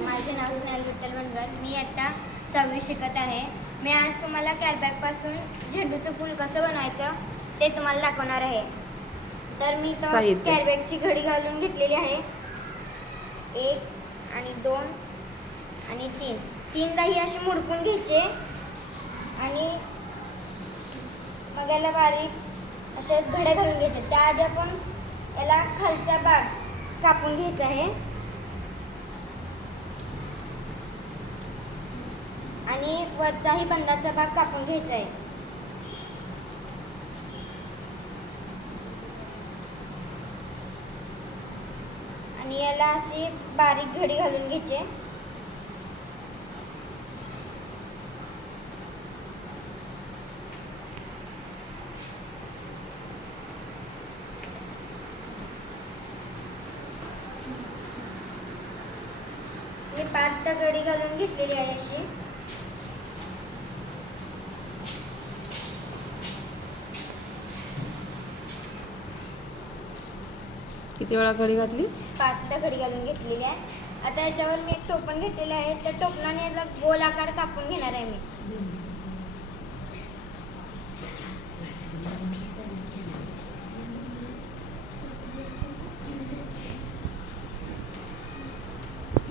माझे नाव स्नेहल विठ्ठल बनगर मी आता सहावी शिकत आहे. मी आज तुम्हाला कॅरबॅगपासून झेंडूचं फूल कसं बनवायचं ते तुम्हाला दाखवणार आहे. तर मी. कॅरबॅगची घडी घालून घेतलेली आहे. एक आणि दोन आणि तीन. तीनदा ही अशी मुडकून घ्यायचे. आणि मग याला बारीक असे घड्या घालून घ्यायचे त्याआधी आपण याला खालचा भाग कापून घ्यायचा आहे. आणि वरचाही बंदाचा भाग कापून घ्यायचा आहे. आणि याला अशी बारीक घडी घालून घ्यायची मी पाचदा घडी घालून घेतलेली आहे अशी. किती वेळा घडी घातली? पाचदा घडी घालून घेतलेली आहे. आता याच्यावर मी एक टोपण घेतलेलं आहे. त्या टोपणाने याचा गोल आकार कापून घेणार आहे मी.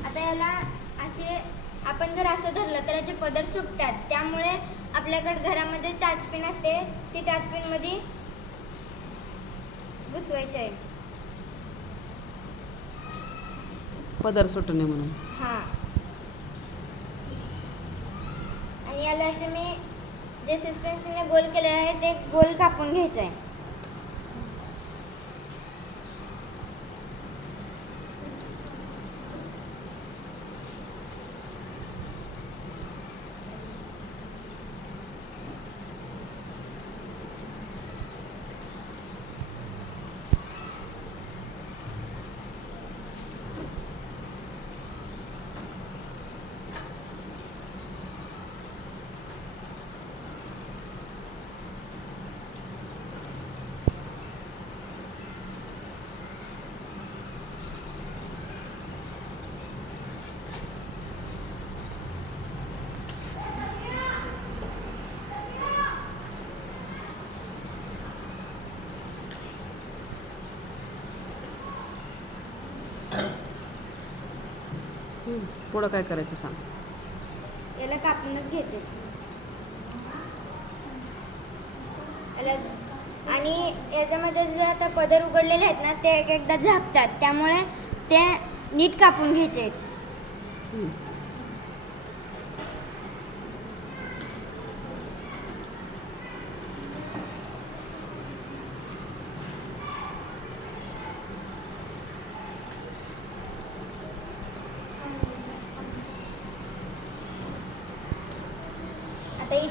आता याला असे आपण जर असं धरलं तर याचे पदर सुटतात. त्यामुळे आपल्याकडे घरामध्ये टाचपिन असते. ती टाचपिनमध्ये घुसवायची आहे. पदर सुटू नये म्हणून. हां. आणि याला असं मी जे सस्पेन्सने गोल केलेलं आहे ते गोल कापून घ्यायचं आहे. पुढं काय करायचं सांग. याला कापूनच घ्यायचे. याला आणि याच्यामध्ये जे आता पदर उघडलेले आहेत ना ते एक एकदा झापतात. त्यामुळे ते नीट कापून घ्यायचे. आहेत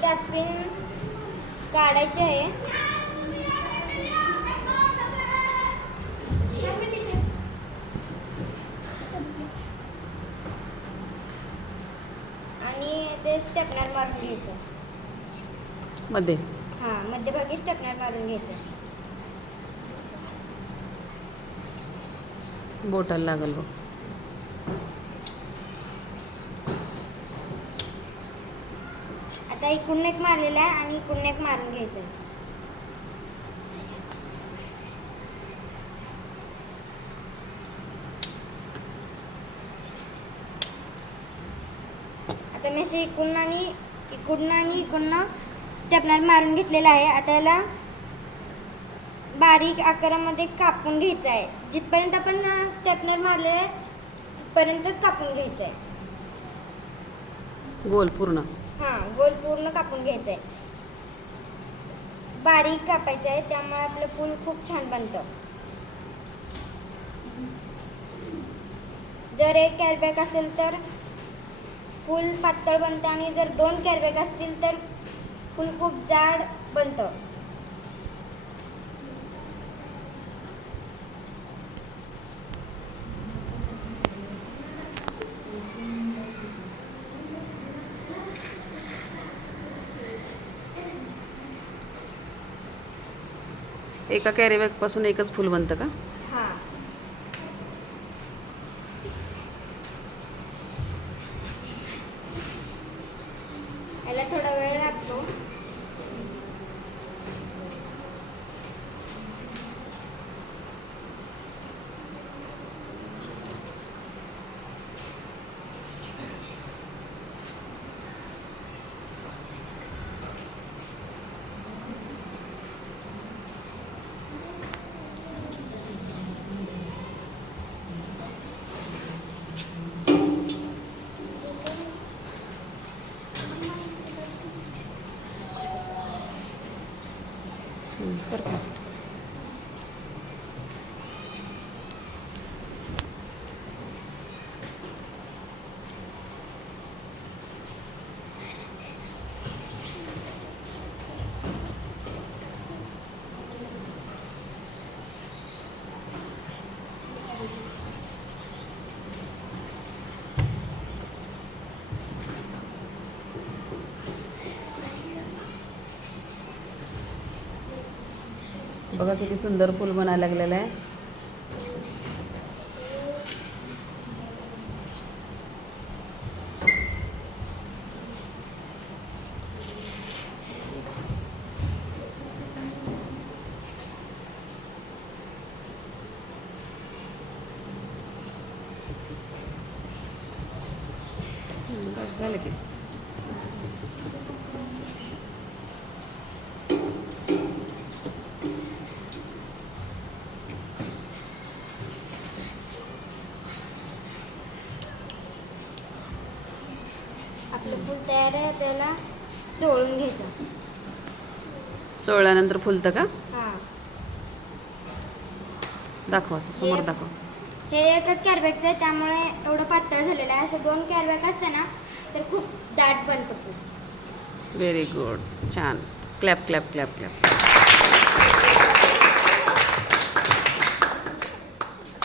टाचपिन काढायची आहे. आणि ते स्टेपनर मारून घ्यायचं. मध्ये. हां मध्यभागी स्टेपनर मारून घ्यायचं. बोटाला लागल बघ. आता इकडून एक मारलेला आहे आणि इकडून एक मारून घ्यायचं आहे. आता मी असे इकडून आणि इकडून आणि इकडनं स्टेपनर मारून घेतलेला आहे. आता याला बारीक आकारामध्ये कापून घ्यायचं आहे. जिथपर्यंत आपण स्टेपनर मारले आहे तिथपर्यंतच कापून घ्यायचं आहे. गोल पूर्ण. हां गोल पूर्ण कापून घ्यायचं आहे बारीक कापायचं आहे त्यामुळे आपलं फूल खूप छान बनतं. जर एक कॅरबॅग असेल तर फूल पातळ बनतं आणि जर दोन कॅरबॅग असतील तर फूल खूप जाड बनतं. एका कॅरी पासून एकच फुल बनतं का हां कर fast. बघा किती सुंदर फूल बनायला लागलेलं आहे. झालं की? आपलं फूल तयार आहे त्याला चोळून घ्यायचं. चोळल्यानंतर फुलतं का? हां. दाखव असं समोर दाखव. हे एकच कॅरबॅगचं आहे त्यामुळे एवढं पातळ झालेलं आहे. असे दोन कॅरबॅग असते ना तर खूप दाट बनतं व्हेरी गुड छान. Clap clap clap clap